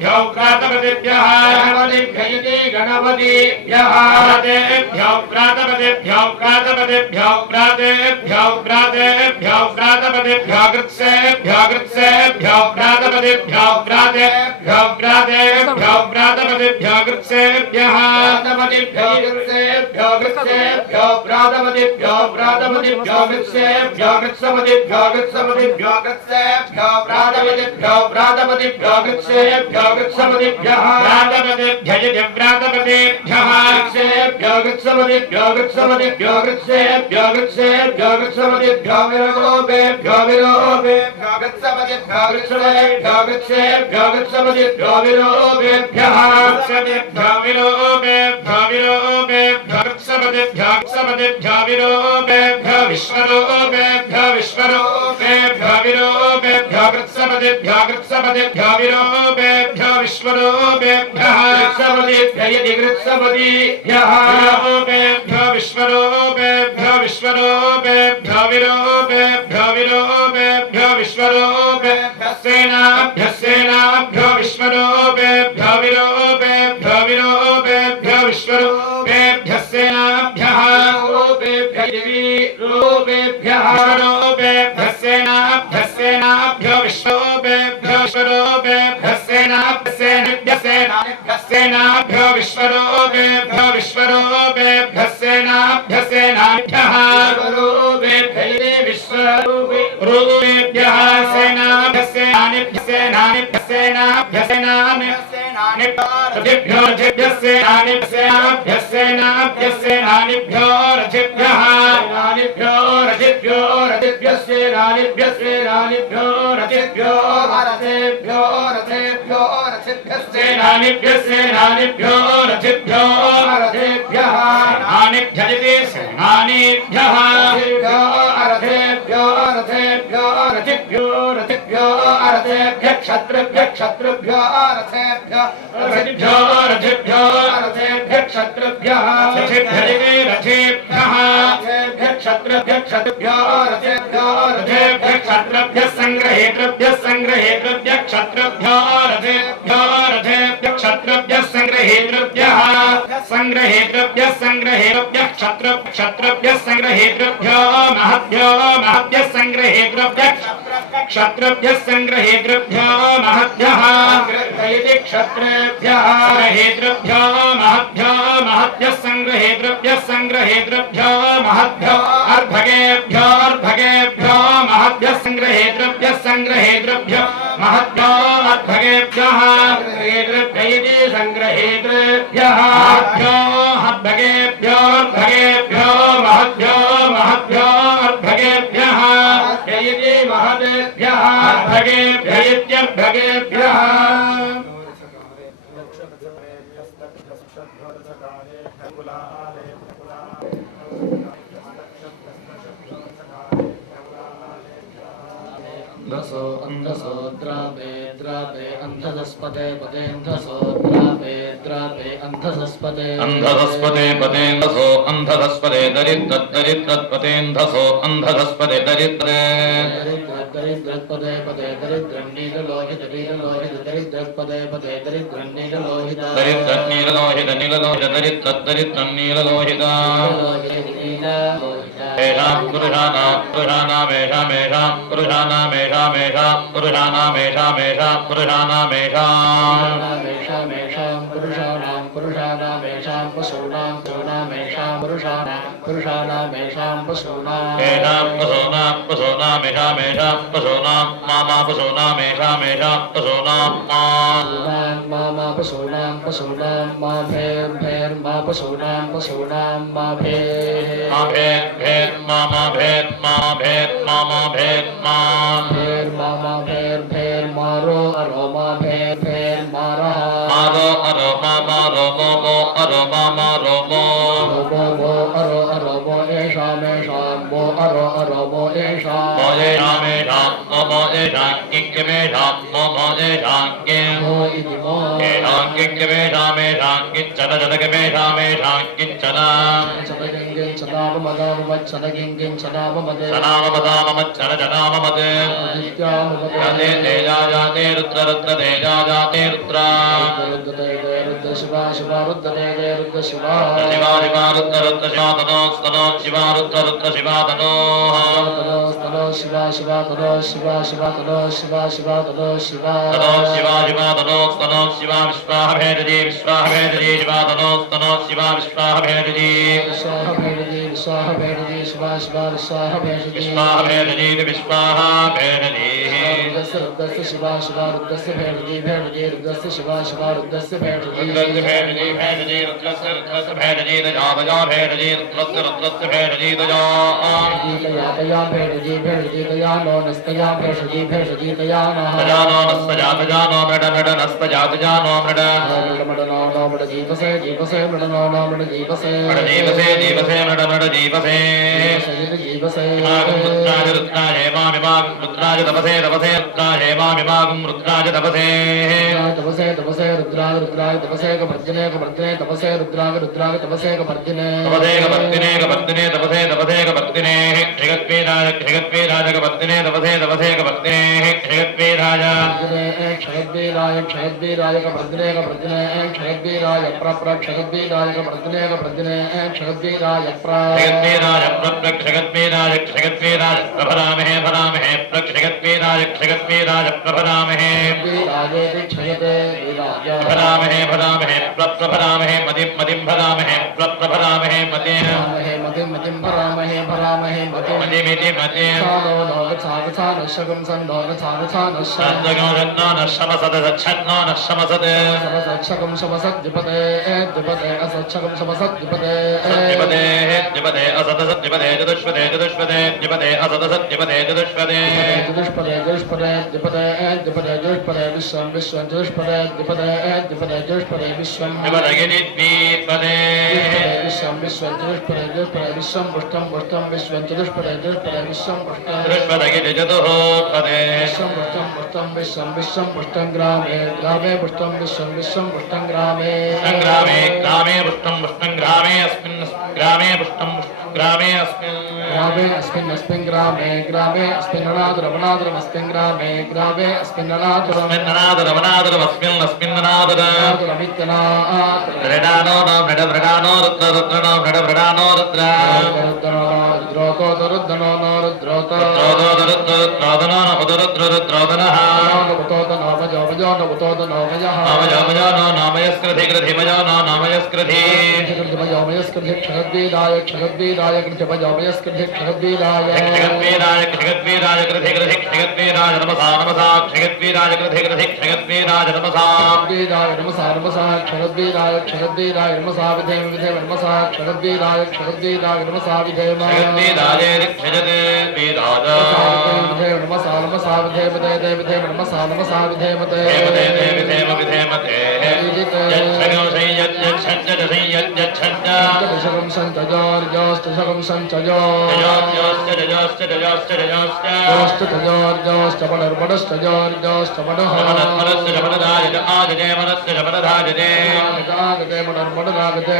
गणपतेभ्यो व्रातपतिभ्यः गणपतिभ्यैति गणपतिभ्यः व्रातेभ्यो व्रातपतिभ्यो व्रातपतिभ्यो व्रातेभ्यो व्रातेभ्यो व्रातपतिभ्यो कृत्सेभ्यो कृत्सेभ्यो व्रातपतिभ्यो व्रातेभ्यो व्रातेभ्यो व्रातपतिभ्यो कृत्सेभ्यः व्रातपतिभ्यो कृत्सेभ्यो कृत्सेभ्यो व्रातपतिभ्यो व्रातपतिभ्यो कृत्सेभ्यो कृत्सपतिभ्यो कृत्सपतिभ्यो कृत्सेभ्यो व्रातपतिभ्यो व्रातपतिभ्यो कृत्सेभ्यो कृत्सपतिभ्यः व्रातपतिभ्यः व्रातपतिभ्यः कृत्सेभ्यो कृत्सपतिभ्यो कृत्सपतिभ्यो कृत्सेभ्यो कृत्सेभ्यो कृत्सपतिभ्यो विरोपेभ्यो विरोपेभ्यो कृत्सपतिभ्यो कृत्सपतिभ्यो कृत्सेभ्यो कृत्सपतिभ्यो विरोपेभ्यः कृत्सपतिभ्यो विरोपेभ्यो विरोपेभ्यो कृत्सपतिभ्यो कृत्सपतिभ्यो विरोपेभ्यो विश्वरूपेभ्यो विश्वरूपेभ्यो विरोपेभ्यो कृत्सपतिभ्यो कृत्सपतिभ्यो विरोपेभ्यो विश्वरूपेभ्यः कृत्सपतिभ्य इति कृत्सपतिभ्यः विरोपेभ्यो विश्वरूपेभ्यो विश्वरूपेभ्यो विरोपेभ्यो विरोपेभ्यो विश्वरूपेभ्यः सेनाभ्यः सेनाभ्यो विश्वरूपेभ्यो विरोपेभ्यो विरोपेभ्यो विश्वरूपेभ्यः सेनाभ्यः रूपेभ्यः रूपेभ्यः सेनाभ्यः सेनाभ्यो विश्वरूपेभ्यो विश्वरूपेभ्यः सेनाभ्यः सेनाभ्यः सेनाभ्यो विश्वरूपेभ्यो विश्वरूपेभ्यः सेनाभ्यः सेनाभ्यः रूपेभ्यः विश्वरूपेभ्यः सेनाभ्यः सेनाभ्यः सेनाभ्यः सेनाभ्यः सेनाभ्यः रथिभ्यो सेनाभ्यः सेनाभ्यः सेनाभ्यो रथिभ्यः सेनाभ्यो रथिभ्यः सेनाभ्यः सेनाभ्यो रथिभ्यो रथेभ्यो रथेभ्यो रथिभ्यः सेनाभ्यः सेनाभ्यो रथिभ्यो रथेभ्यः सेनाभ्यः रथेभ्यो रथेभ्यो रथिभ्यो रथिभ्यो रथेभ्यः क्षत्रिभ्यः क्षत्रिभ्यो रथेभ्यः रथिभ्यो रथिभ्यो रथेभ्यः क्षत्रिभ्यः रथेभ्यः क्षत्रिभ्यः क्षत्रिभ्यो रथेभ्यो रथेभ्यः क्षत्रिभ्यः संग्रहेतृभ्यः संग्रहेतृभ्यः क्षत्रिभ्यो रथेभ्यो रथेभ्यः क्षत्रिभ्यः संग्रहेतृभ्यः संग्रहेतृभ्यः संग्रहेतृभ्यः क्षत्रिभ्यः संग्रहेतृभ्यो महद्भ्यो महद्भ्यः संग्रहेतृभ्यः क्षत्रिभ्यः संग्रहेतृभ्यो महद्भ्यः क्षत्रिभ्यः संग्रहेतृभ्यो महद्भ्यो महद्भ्यः संग्रहेतृभ्यः संग्रहेतृभ्यो महद्भ्यो अर्भगेभ्यो अर्भगेभ्यो महद्भ्यः संग्रहेतृभ्यः संग्रहेतृभ्यो महद्भ्यो अर्भगेभ्यः संग्रहेतृभ्यः महद्भ्यो अर्भगेभ्यो अर्भगेभ्यो महद्भ्यो महद्भ्यो अर्भगेभ्यः महदेभ्यः अर्भगेभ्य इत्यर्भगेभ्यः अंधसो अंधसो द्रावे द्रावे अंधसस्पते पदेंधसो द्रावे द्रावे अंधसस्पते अंधसस्पते पदेंधसो अंधसस्पते दरिद्रत्पतेंधसो अंधसस्पते दरिद्रे दरिद्रत्पदे पदे दरिद्रन्नीललोहित नीललोहित दरिद्रत्पदे पदे दरिद्रन्नीललोहित दरिद्रन्नीललोहित नीललोहित दरिद्रन्नीललोहित एषां पुरुषाणां पुरुषाणामेषामेषां पुरुषाणामेषामेषां पुरुषाणामेषामेषां पुरुषाणामेषां पुरुषाणामेषां पशूनां पशूनामेषां पुरुषाणामेषां पशूनाम् एषां पशूनामेषामेषां पशूनां मामा पशूनामेषामेषां पशूनां मामा पशूनां पशूनां मा भेर्मा पशूनां पशूनां मा भेद मामा भेद मामा भेद मामा भेर मारो अरो मा भेर मारा मारो अरो मामा रोमो मो अरो मामा रोमो मो अरो मो एषामेषां मो अरो मो एषां मो एषां किंच किमेषां मोमो येषाङ्किं मो इति मो येषाङ्किं किमेषामेषां किञ्चन जनकमेषामेषां किञ्चन सनामपदाममच्छन जनाममत् याते तेजा जाते रुद्र रुद्र तेजा जाते रुद्रा शिवा शिवा रुद्र रुद्र शिवा शिवा शिवा रुद्र रुद्र शिवा तनो स्तनो शिवा रुद्र रुद्र शिवा तनो तनो शिवा शिवा तनो शिवा शिवा तनो शिवा शिवा तनो शिवा तनो शिवा शिवा तनो स्तनो शिवा विश्वाह भेदजी शिवा तनो स्तनो शिवा विश्वाह भेदजी विश्वाह भेदजी शिवा शिवा विश्वाह भेदजी विश्वाह भेदजी विश्वाह भेदजी रुद्रस्य शिवा शिवा रुद्रस्य भेदजी भेदजी रुद्रस्य शिवा शिवा रुद्रस्य भेदजी रुद्रस्य भेदजी भेदजी रुद्रस्य भेदजी तजा तजा भेदजी रुद्रस्य भेदजी तजा तया भेदजी भेदजी तया नो नस्तया भेदजी भेदजी तया नः तजा नो नस्तजा तजा नो मृड मृड नस्तजा तजा नो मृड मृड नो नो मृड जीवसे जीवसे मृड नो नो मृड जीवसे मृड जीवसे जीवसे मृड मृड जीवसे जीवसे रुद्राज रुद्राज हेमामिमागं रुद्राज तपसे तपसे रुद्राज हेमामिमागं रुद्राज तपसे तपसे तपसे रुद्राज रुद्राज तपसे कपर्जने कपर्जने तपसे रुद्राज रुद्राज तपसे कपर्जने तपसे कपर्जने तपसे तपसे कपर्जने क्षगत्वेराज कपर्जने तपसे तपसे कपर्जने क्षगत्वेराज क्षगद्वीराय क्षगद्वीराय कपर्जने कपर्जने क्षगद्वीराय प्रप्र क्षगद्वीराय कपर्जने कपर्जने क्षगद्वीराय क्षगत्वेराज क्षगत्वेराज क्षगत्वेराज प्रभरामहे भरामहे प्रक्षगत्वेराज क्षगत्वेराज प्रभरामहे क्षयते वीराय भरामहे भरामहे प्रभरामहे मदिं मदिं भरामहे प्रभरामहे मते मतिं भरामहे भरामहे मदिमिति मते सानो नो गच्छा नशकं सन्नो गच्छा सद्गो रत्नो नशमसद सच्छन्नो नशमसद समसच्छकं समसद्विपदे द्विपदे असच्छकं समसद्विपदे सद्विपदे द्विपदे असद सद्विपदे चतुष्पदे चतुष्पदे द्विपदे असद सद्विपदे चतुष्पदे चतुष्पदे चतुष्पदे द्विपदे द्विपदे चतुष्पदे विश्वं विश्वं चतुष्पदे द्विपदे द्विपदे चतुष्पदे विश्वं द्विपदगिनि द्विपदे विश्वं विश्वं चतुष्पदे चतुष्पदे विश्वं पुष्टं पुष्टं विश्वं चतुष्पदे चतुष्पदे विश्वं पुष्टं चतुष्पदगिनि चतुःपदे विश्वं पुष्टं पुष्टं विश्वं पुष्टं ग्रामे ग्रामे पुष्टं विश्वं पुष्टं ग्रामे ग्रामे ग्रामे पुष्टं पुष्टं ग्रामे अस्मिन् ग्रामे पुष्टं ग्रामे अस्मिन् अस्मिन् ग्रामे ग्रामे अस्मिन् अनादरमनादरमस्मिन् ग्रामे ग्रामे अस्मिन् अनादरम् मृडानो नो मृड मृडानो रुद्र रुद्रनो मृड मृडानो रुद्र रुद्रोदनो नो रुद्रोतो रुद्रोदनो न उदरुद्र रुद्रोदनः नामयो नो नामयस्कृति कृधिमयो नो नामयस्कृति क्षगद्वीराय क्षगद्वीराय कृतिमयोमयस्कृति क्षगद्वीराय क्षगद्वीराय क्षगद्वीराय कृधि कृधि क्षगद्वीराय नमसा नमसा क्षगद्वीराय कृधि कृधि क्षगद्वीराय नमसा नमसा नमसा क्षगद्वीराय क्षगद्वीराय नमसा विधेम विधेम नमसा क्षगद्वीराय क्षगद्वीराय नमसा विधेम क्षगद्वीराय क्षजते वीराज विधेम नमसा नमसा विधेम दे विधेम नमसा नमसा विधेम दे विधेम विधेमते यच्छगो संयच्छञ्च संयच्छञ्च दशकं सञ्चयोर्योस्तशकं सञ्चयो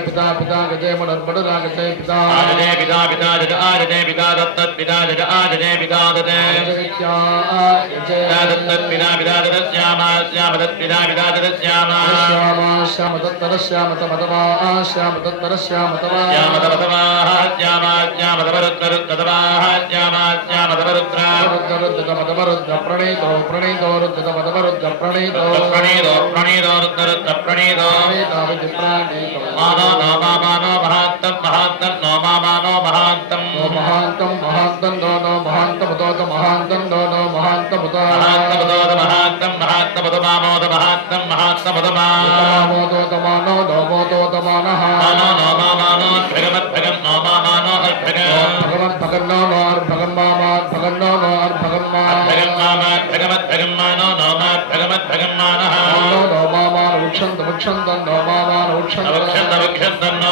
पिता पिता गजे मनर्मणरागते पिता पिता पिता जज आजने पिता दत्तत् पिता जज आजने पिता दते दत्तत् पिता पिता दत्स्यामा श्याम दत् पिता पिता दत्स्यामा श्याम दत्तर श्याम तमतमा श्याम दत्तर श्याम तमा श्याम तमतमा श्याम श्याम तमरुद्र ततमा श्याम श्याम तमरुद्र रुद्र प्रणीतो प्रणीतो रुद्र प्रणीतो प्रणीतो प्रणीतो रुद्र प्रणीतो मानो नो मानो महान्तं महान्तं नो मानो महान्तं महान्तं महान्तं नो महान्तमुदोत महान्तं नो महान्तमुद महान्तमुदोत महान्तं महान्तमुद मामोद महान्तं महान्तमुद मामोदोत मानो नो मोदोत मानः मानो नो मानो भगवद्भगं नो मानो भगवन् भगवन् नो भगवन् मामा भगवन् नो भगवन् मा भगवन् मामा भगवद्भगं मानो नो भगवद्भगं मानः नो मामा वृक्षन्त वृक्षन्त नो मामा वृक्षन्त वृक्षन्त वृक्षन्त नो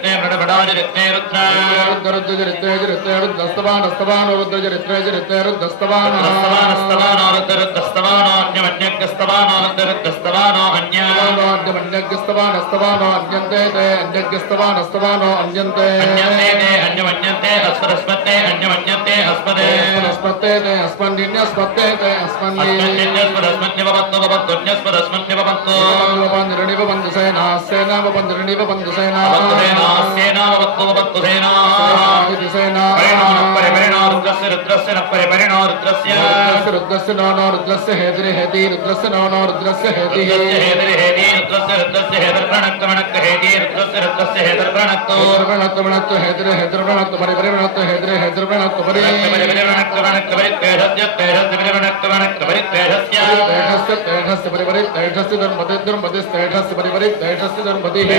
Rajitne रुद्राजरित्रे रुद्रा रुद्ररुद्रजरित्रे रुद्रस्तवानो रुद्रजरित्रे रुद्रस्तवानो स्तवानो रुद्रस्तवानो अन्यमन्यस्तवानो रुद्रस्तवानो अन्यस्तवानो अन्यन्ते ते अन्यस्तवानो अन्यन्ते अन्यमन्यन्ते अस्मदस्मत्ते अन्यमन्यन्ते अस्मदे अस्मत्ते ते अस्मन्निन्यस्मत्ते ते अस्मन्निन्यस्मदस्मन्निवपत्तुन्यस्मदस्मन्निवपत्तु सेना रुद्रस्य नो रुद्रस्य हेति रुद्रस्य नो रुद्रस्य हेति रुद्रस्य हेतर्प्रणक् हेति रुद्रस्य हेतर्प्रणक्तो हेतृप्रणक्तो परिप्रणक्तो हेतृप्रणक्तो परिपरितेषस्य धर्मतिर्मतिस्तेषस्य परिपरितेषस्य धर्मतिः